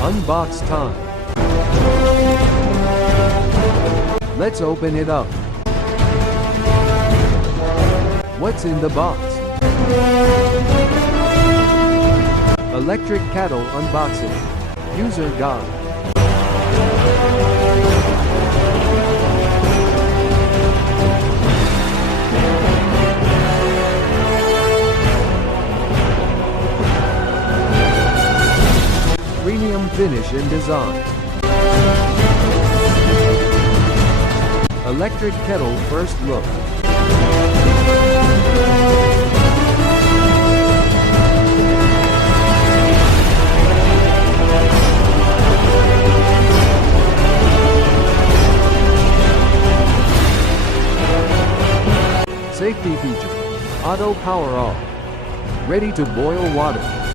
Unbox time. Let's open it up. What's in the box? Electric kettle unboxing. User guide. Premium finish and design. Electric kettle first look. Safety feature. Auto power off. Ready to boil water.